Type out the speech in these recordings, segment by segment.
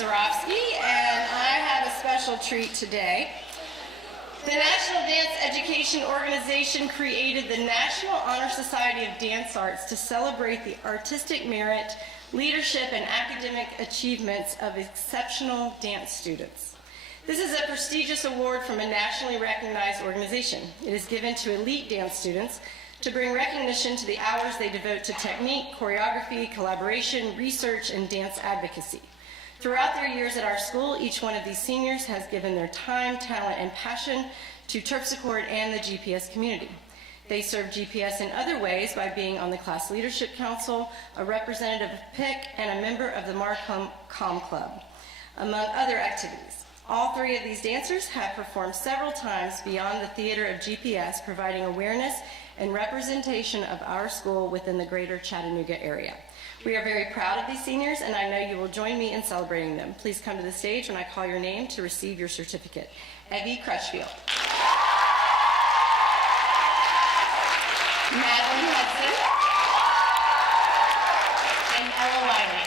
Zarofsky, and I have a special treat today. The National Dance Education Organization created the National Honor Society of Dance Arts to celebrate the artistic merit, leadership, and academic achievements of exceptional dance students. This is a prestigious award from a nationally recognized organization. It is given to elite dance students to bring recognition to the hours they devote to technique, choreography, collaboration, research, and dance advocacy. Throughout their years at our school, each one of these seniors has given their time, talent, and passion to Terpsichore and the GPS community. They serve GPS in other ways by being on the Class Leadership Council, a representative of PIC, and a member of the Marcom Club, among other activities. All three of these dancers have performed several times beyond the theater of GPS, providing awareness and representation of our school within the greater Chattanooga area. We are very proud of these seniors, and I know you will join me in celebrating them. Please come to the stage when I call your name to receive your certificate. Evie Crutchfield. Madeline Hudson. And Ella Wiley.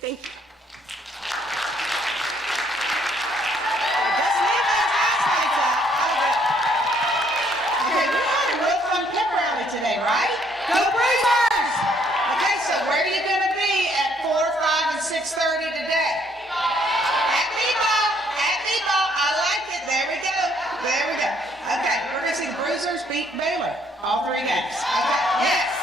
Thank you. Okay, we're having a real fun pep rally today, right? Go Bruisers! Okay, so where are you going to be at 4, 5, and 6:30 today? At Bebo! At Bebo! I like it. There we go. There we go. Okay, we're going to see the Bruisers beat Baylor. All 3 games. Okay, yes!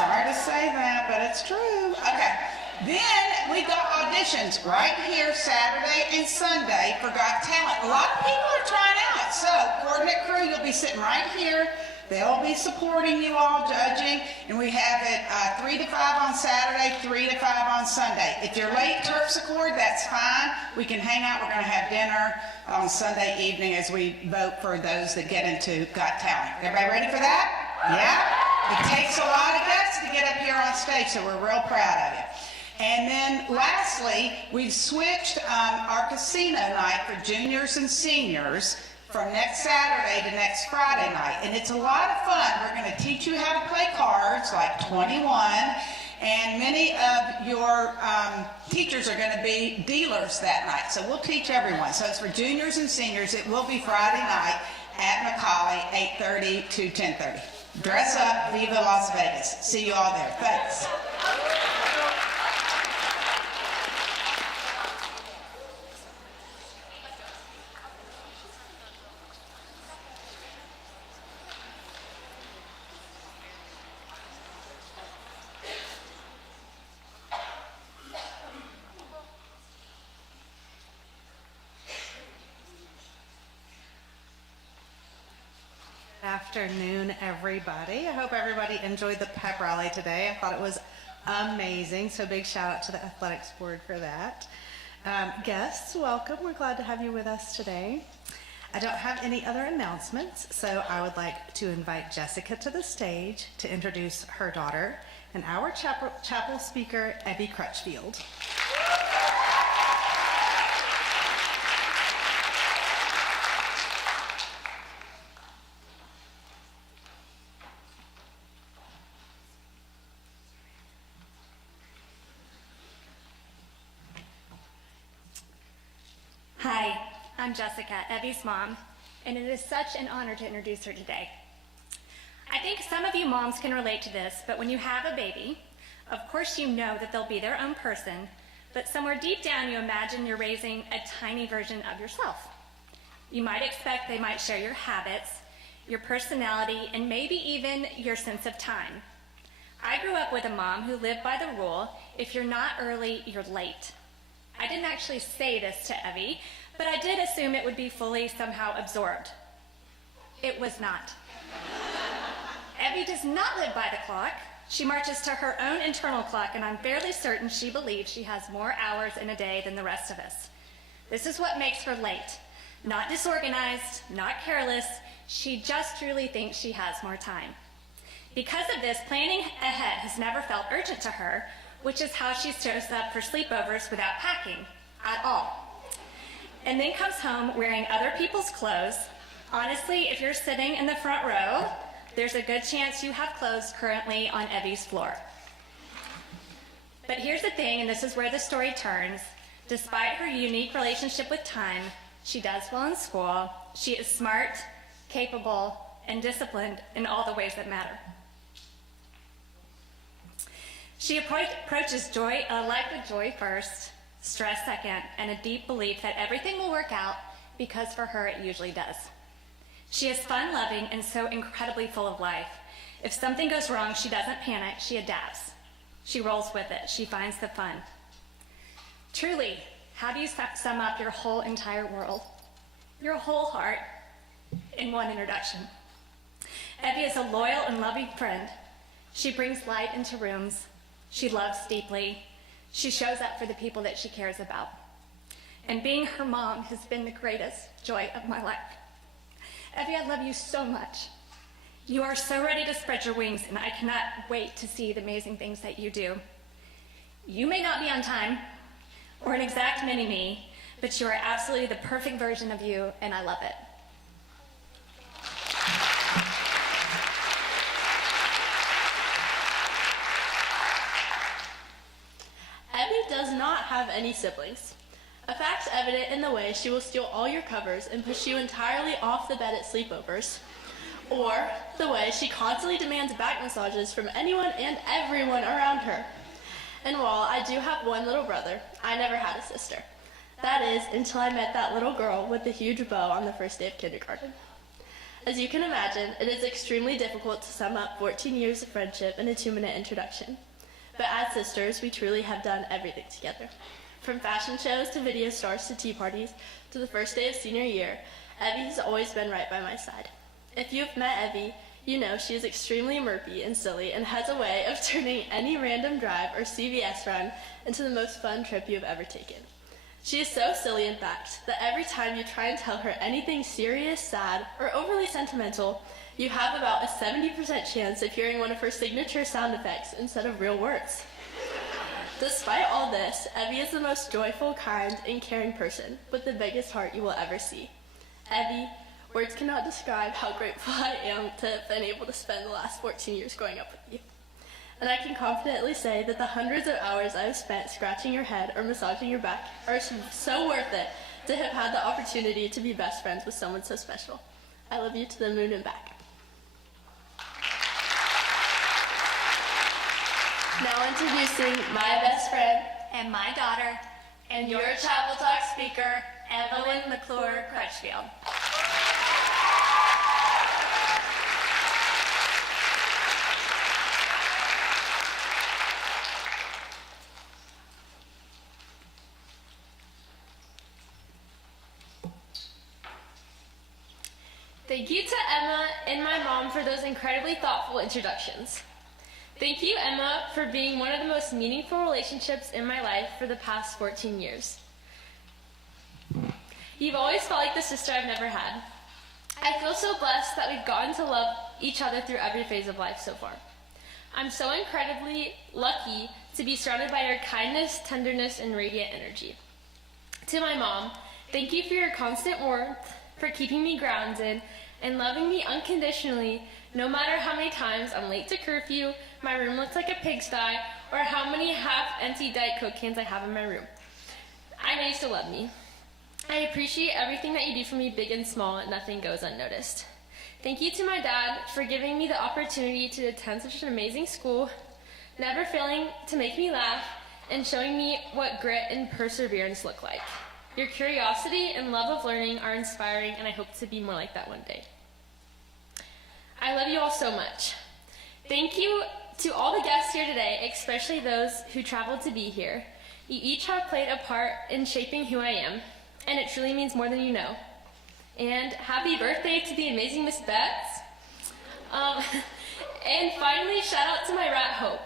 Sorry to say that, but it's true. Okay. Then we've got auditions right here Saturday and Sunday for Got Talent. A lot of people are trying out. So, coordinate crew, you'll be sitting right here. They'll be supporting you all, judging. And we have it 3 to 5 on Saturday, 3 to 5 on Sunday. If you're late Terpsichore, that's fine. We can hang out. We're going to have dinner on Sunday evening as we vote for those that get into Got Talent. Everybody ready for that? Yeah? It takes a lot of guts to get up here on stage, so we're real proud of you. And then lastly, we've switched our casino night for juniors and seniors from next Saturday to next Friday night. And it's a lot of fun. We're going to teach you how to play cards like 21. And many of your teachers are going to be dealers that night. So we'll teach everyone. So it's for juniors and seniors. It will be Friday night at McCauley, 8:30 to 10:30. Dress up, Viva Las Vegas. See you all there. Thanks. Afternoon, everybody. I hope everybody enjoyed the pep rally today. I thought it was amazing, so big shout out to the athletics board for that. Guests, welcome. We're glad to have you with us today. I don't have any other announcements, so I would like to invite Jessica to the stage to introduce her daughter and our chapel speaker, Evie Crutchfield. Hi, I'm Jessica, Evie's mom, and it is such an honor to introduce her today. I think some of you moms can relate to this, but when you have a baby, of course you know that they'll be their own person, but somewhere deep down you imagine you're raising a tiny version of yourself. You might expect they might share your habits, your personality, and maybe even your sense of time. I grew up with a mom who lived by the rule, if you're not early, you're late. I didn't actually say this to Evie, but I did assume it would be fully somehow absorbed. It was not. Evie does not live by the clock. She marches to her own internal clock, and I'm fairly certain she believes she has more hours in a day than the rest of us. This is what makes her late. Not disorganized, not careless. She just truly thinks she has more time. Because of this, planning ahead has never felt urgent to her, which is how she shows up for sleepovers without packing at all. And then comes home wearing other people's clothes. Honestly, if you're sitting in the front row, there's a good chance you have clothes currently on Evie's floor. But here's the thing, and this is where the story turns. Despite her unique relationship with time, she does well in school. She is smart, capable, and disciplined in all the ways that matter. She approaches life with joy first, stress second, and a deep belief that everything will work out because for her it usually does. She is fun-loving and so incredibly full of life. If something goes wrong, she doesn't panic, she adapts. She rolls with it, she finds the fun. Truly, how do you sum up your whole entire world, your whole heart, in one introduction? Evie is a loyal and loving friend. She brings light into rooms. She loves deeply. She shows up for the people that she cares about. And being her mom has been the greatest joy of my life. Evie, I love you so much. You are so ready to spread your wings, and I cannot wait to see the amazing things that you do. You may not be on time or an exact mini-me, but you are absolutely the perfect version of you, and I love it. Evie does not have any siblings. A fact evident in the way she will steal all your covers and push you entirely off the bed at sleepovers. Or the way she constantly demands back massages from anyone and everyone around her. And while I do have one little brother, I never had a sister. That is, until I met that little girl with the huge bow on the first day of kindergarten. As you can imagine, it is extremely difficult to sum up 14 years of friendship in a 2-minute introduction. But as sisters, we truly have done everything together. From fashion shows to video stars to tea parties to the first day of senior year, Evie has always been right by my side. If you've met Evie, you know she is extremely murpy and silly and has a way of turning any random drive or CVS run into the most fun trip you have ever taken. She is so silly, in fact, that every time you try and tell her anything serious, sad, or overly sentimental, you have about a 70% chance of hearing one of her signature sound effects instead of real words. Despite all this, Evie is the most joyful, kind, and caring person with the biggest heart you will ever see. Evie, words cannot describe how grateful I am to have been able to spend the last 14 years growing up with you. And I can confidently say that the hundreds of hours I have spent scratching your head or massaging your back are so worth it to have had the opportunity to be best friends with someone so special. I love you to the moon and back. Now introducing my best friend And my daughter, and your Chapel Talk speaker, Evie Crutchfield. Thank you to Emma and my mom for those incredibly thoughtful introductions. Thank you, Emma, for being one of the most meaningful relationships in my life for the past 14 years. You've always felt like the sister I've never had. I feel so blessed that we've gotten to love each other through every phase of life so far. I'm so incredibly lucky to be surrounded by your kindness, tenderness, and radiant energy. To my mom, thank you for your constant warmth, for keeping me grounded, and loving me unconditionally, no matter how many times I'm late to curfew, my room looks like a pigsty, or how many half-empty Diet Coke cans I have in my room. I know you still love me. I appreciate everything that you do for me, big and small, and nothing goes unnoticed. Thank you to my dad for giving me the opportunity to attend such an amazing school, never failing to make me laugh, and showing me what grit and perseverance look like. Your curiosity and love of learning are inspiring, and I hope to be more like that one day. I love you all so much. Thank you to all the guests here today, especially those who traveled to be here. You each have played a part in shaping who I am, and it truly means more than you know. And happy birthday to the amazing Miss Betts. And finally, shout out to my rat Hope.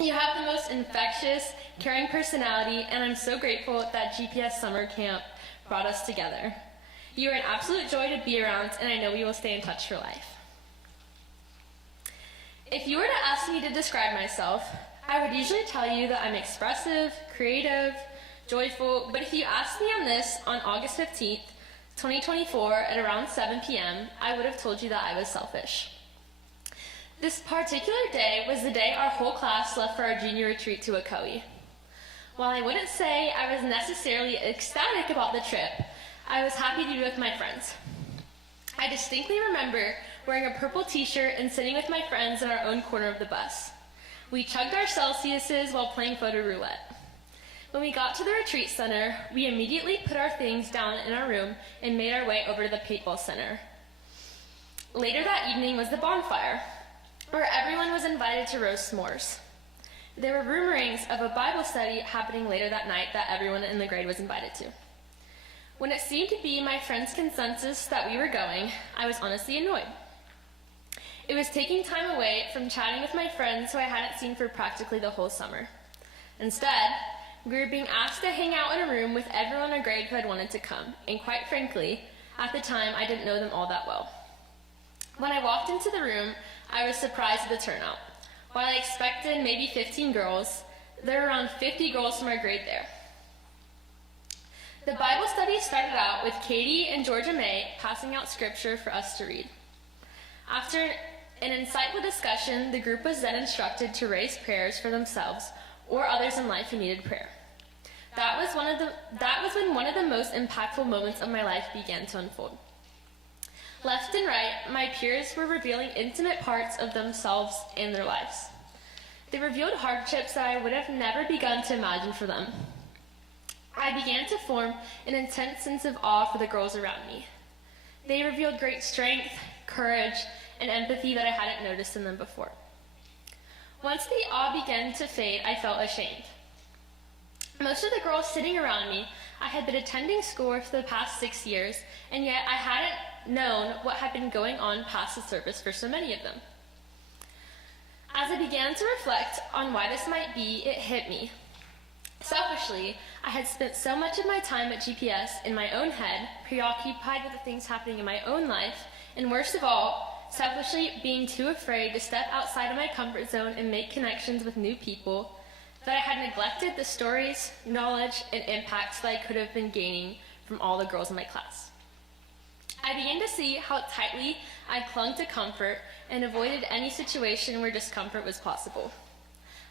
You have the most infectious, caring personality, and I'm so grateful that GPS summer camp brought us together. You are an absolute joy to be around, and I know we will stay in touch for life. If you were to ask me to describe myself, I would usually tell you that I'm expressive, creative, joyful, but if you asked me on this on August 15th, 2024 at around 7 p.m., I would have told you that I was selfish. This particular day was the day our whole class left for our junior retreat to Ocoee. While I wouldn't say I was necessarily ecstatic about the trip, I was happy to be with my friends. I distinctly remember wearing a purple t-shirt and sitting with my friends in our own corner of the bus. We chugged our Celsiuses while playing photo roulette. When we got to the retreat center, we immediately put our things down in our room and made our way over to the paintball center. Later that evening was the bonfire, where everyone was invited to roast s'mores. There were rumorings of a Bible study happening later that night that everyone in the grade was invited to. When it seemed to be my friends' consensus that we were going, I was honestly annoyed. It was taking time away from chatting with my friends who I hadn't seen for practically the whole summer. Instead, we were being asked to hang out in a room with everyone in our grade who had wanted to come, and quite frankly, at the time, I didn't know them all that well. When I walked into the room, I was surprised at the turnout. While I expected maybe 15 girls, there were around 50 girls from our grade there. The Bible study started out with Katie and Georgia May passing out scripture for us to read. After an insightful discussion, the group was then instructed to raise prayers for themselves or others in life who needed prayer. That was when one of the most impactful moments of my life began to unfold. Left and right, my peers were revealing intimate parts of themselves and their lives. They revealed hardships that I would have never begun to imagine for them. I began to form an intense sense of awe for the girls around me. They revealed great strength, courage, and empathy that I hadn't noticed in them before. Once the awe began to fade, I felt ashamed. Most of the girls sitting around me, I had been attending school for the past 6 years, and yet I hadn't known what had been going on past the surface for so many of them. As I began to reflect on why this might be, it hit me. Selfishly, I had spent so much of my time at GPS in my own head, preoccupied with the things happening in my own life, and worst of all, selfishly being too afraid to step outside of my comfort zone and make connections with new people, that I had neglected the stories, knowledge, and impacts that I could have been gaining from all the girls in my class. I began to see how tightly I clung to comfort and avoided any situation where discomfort was possible.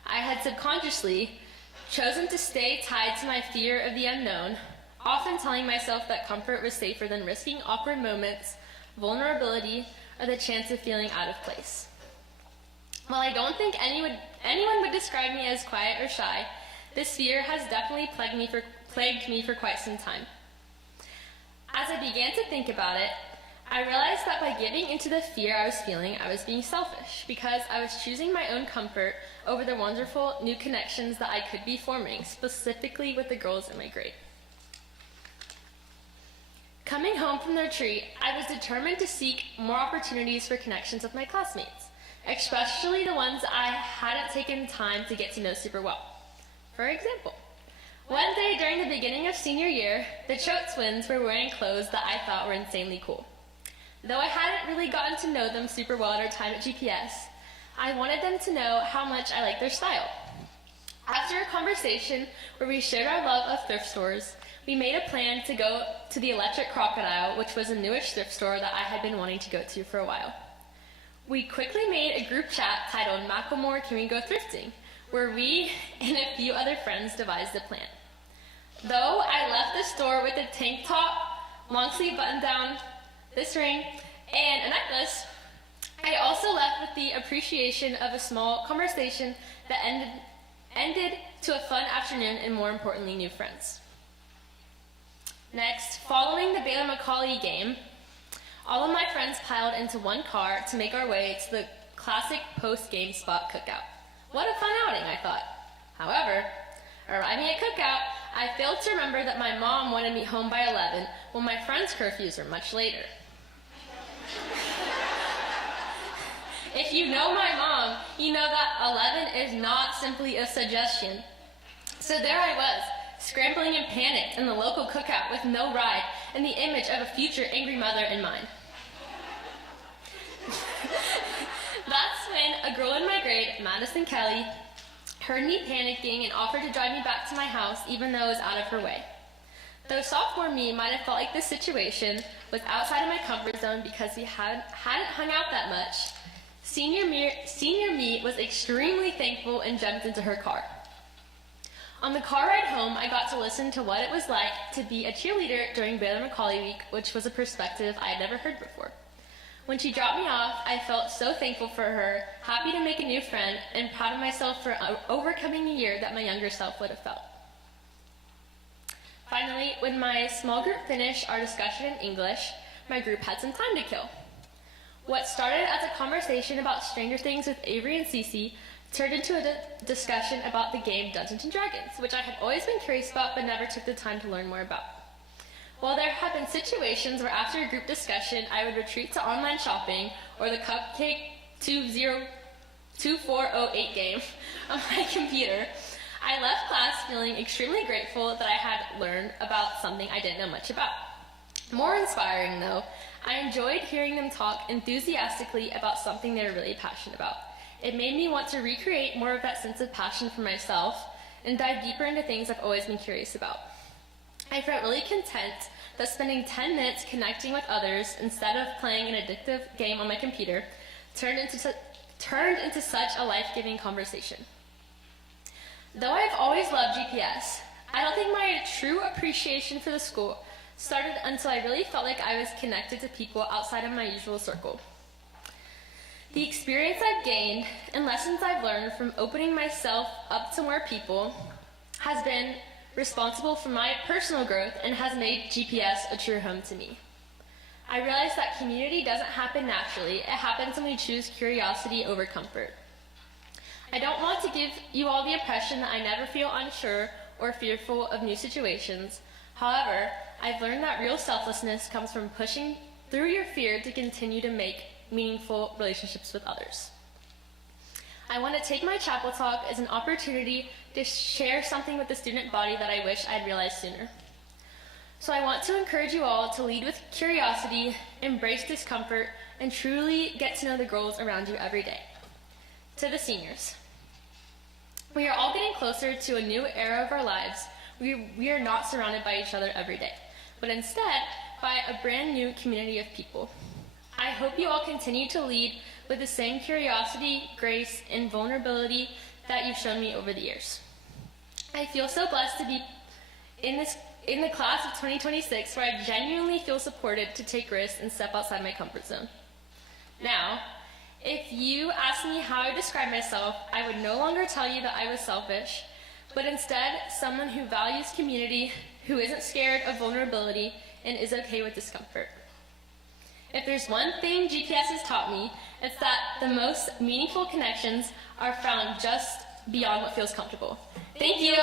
I had subconsciously chosen to stay tied to my fear of the unknown, often telling myself that comfort was safer than risking awkward moments, vulnerability, or the chance of feeling out of place. While I don't think anyone would describe me as quiet or shy, this fear has definitely plagued me for quite some time. As I began to think about it, I realized that by giving into the fear I was feeling, I was being selfish, because I was choosing my own comfort over the wonderful new connections that I could be forming, specifically with the girls in my grade. Coming home from the retreat, I was determined to seek more opportunities for connections with my classmates, especially the ones I hadn't taken time to get to know super well. For example, one day during the beginning of senior year, the Choate twins were wearing clothes that I thought were insanely cool. Though I hadn't really gotten to know them super well at our time at GPS, I wanted them to know how much I liked their style. After a conversation where we shared our love of thrift stores, we made a plan to go to the Electric Crocodile, which was a newish thrift store that I had been wanting to go to for a while. We quickly made a group chat titled Macklemore Can We Go Thrifting, where we and a few other friends devised a plan. Though I left the store with a tank top, long sleeve button down, this ring, and a necklace, I also left with the appreciation of a small conversation that ended to a fun afternoon and, more importantly, new friends. Next, following the Baylor-McCallie game, all of my friends piled into one car to make our way to the classic post-game spot cookout. What a fun outing, I thought. However, arriving at cookout, I failed to remember that my mom wanted me home by 11 when my friends' curfews are much later. If you know my mom, you know that 11 is not simply a suggestion. So there I was, scrambling and panicked in the local cookout with no ride and the image of a future angry mother in mind. That's when a girl in my grade, Madison Kelly, heard me panicking and offered to drive me back to my house even though it was out of her way. Though sophomore me might have felt like this situation was outside of my comfort zone because we hadn't hung out that much, senior me was extremely thankful and jumped into her car. On the car ride home, I got to listen to what it was like to be a cheerleader during Baylor Macaulay Week, which was a perspective I had never heard before. When she dropped me off, I felt so thankful for her, happy to make a new friend, and proud of myself for overcoming a year that my younger self would have felt. Finally, when my small group finished our discussion in English, my group had some time to kill. What started as a conversation about Stranger Things with Avery and Cece turned into a discussion about the game Dungeons & Dragons, which I had always been curious about but never took the time to learn more about. While there have been situations where after a group discussion I would retreat to online shopping or the Cupcake 2408 game on my computer, I left class feeling extremely grateful that I had learned about something I didn't know much about. More inspiring though, I enjoyed hearing them talk enthusiastically about something they were really passionate about. It made me want to recreate more of that sense of passion for myself and dive deeper into things I've always been curious about. I felt really content that spending 10 minutes connecting with others instead of playing an addictive game on my computer turned into such a life-giving conversation. Though I've always loved GPS, I don't think my true appreciation for the school started until I really felt like I was connected to people outside of my usual circle. The experience I've gained and lessons I've learned from opening myself up to more people has been responsible for my personal growth and has made GPS a true home to me. I realize that community doesn't happen naturally. It happens when we choose curiosity over comfort. I don't want to give you all the impression that I never feel unsure or fearful of new situations. However, I've learned that real selflessness comes from pushing through your fear to continue to make meaningful relationships with others. I want to take my chapel talk as an opportunity to share something with the student body that I wish I'd realized sooner. So I want to encourage you all to lead with curiosity, embrace discomfort, and truly get to know the girls around you every day. To the seniors, we are all getting closer to a new era of our lives. We are not surrounded by each other every day, but instead by a brand new community of people. I hope you all continue to lead with the same curiosity, grace, and vulnerability that you've shown me over the years. I feel so blessed to be in the class of 2026 where I genuinely feel supported to take risks and step outside my comfort zone. Now, if you ask me how I describe myself, I would no longer tell you that I was selfish, but instead someone who values community, who isn't scared of vulnerability, and is okay with discomfort. If there's one thing GPS has taught me, it's that the most meaningful connections are found just beyond what feels comfortable. Thank you.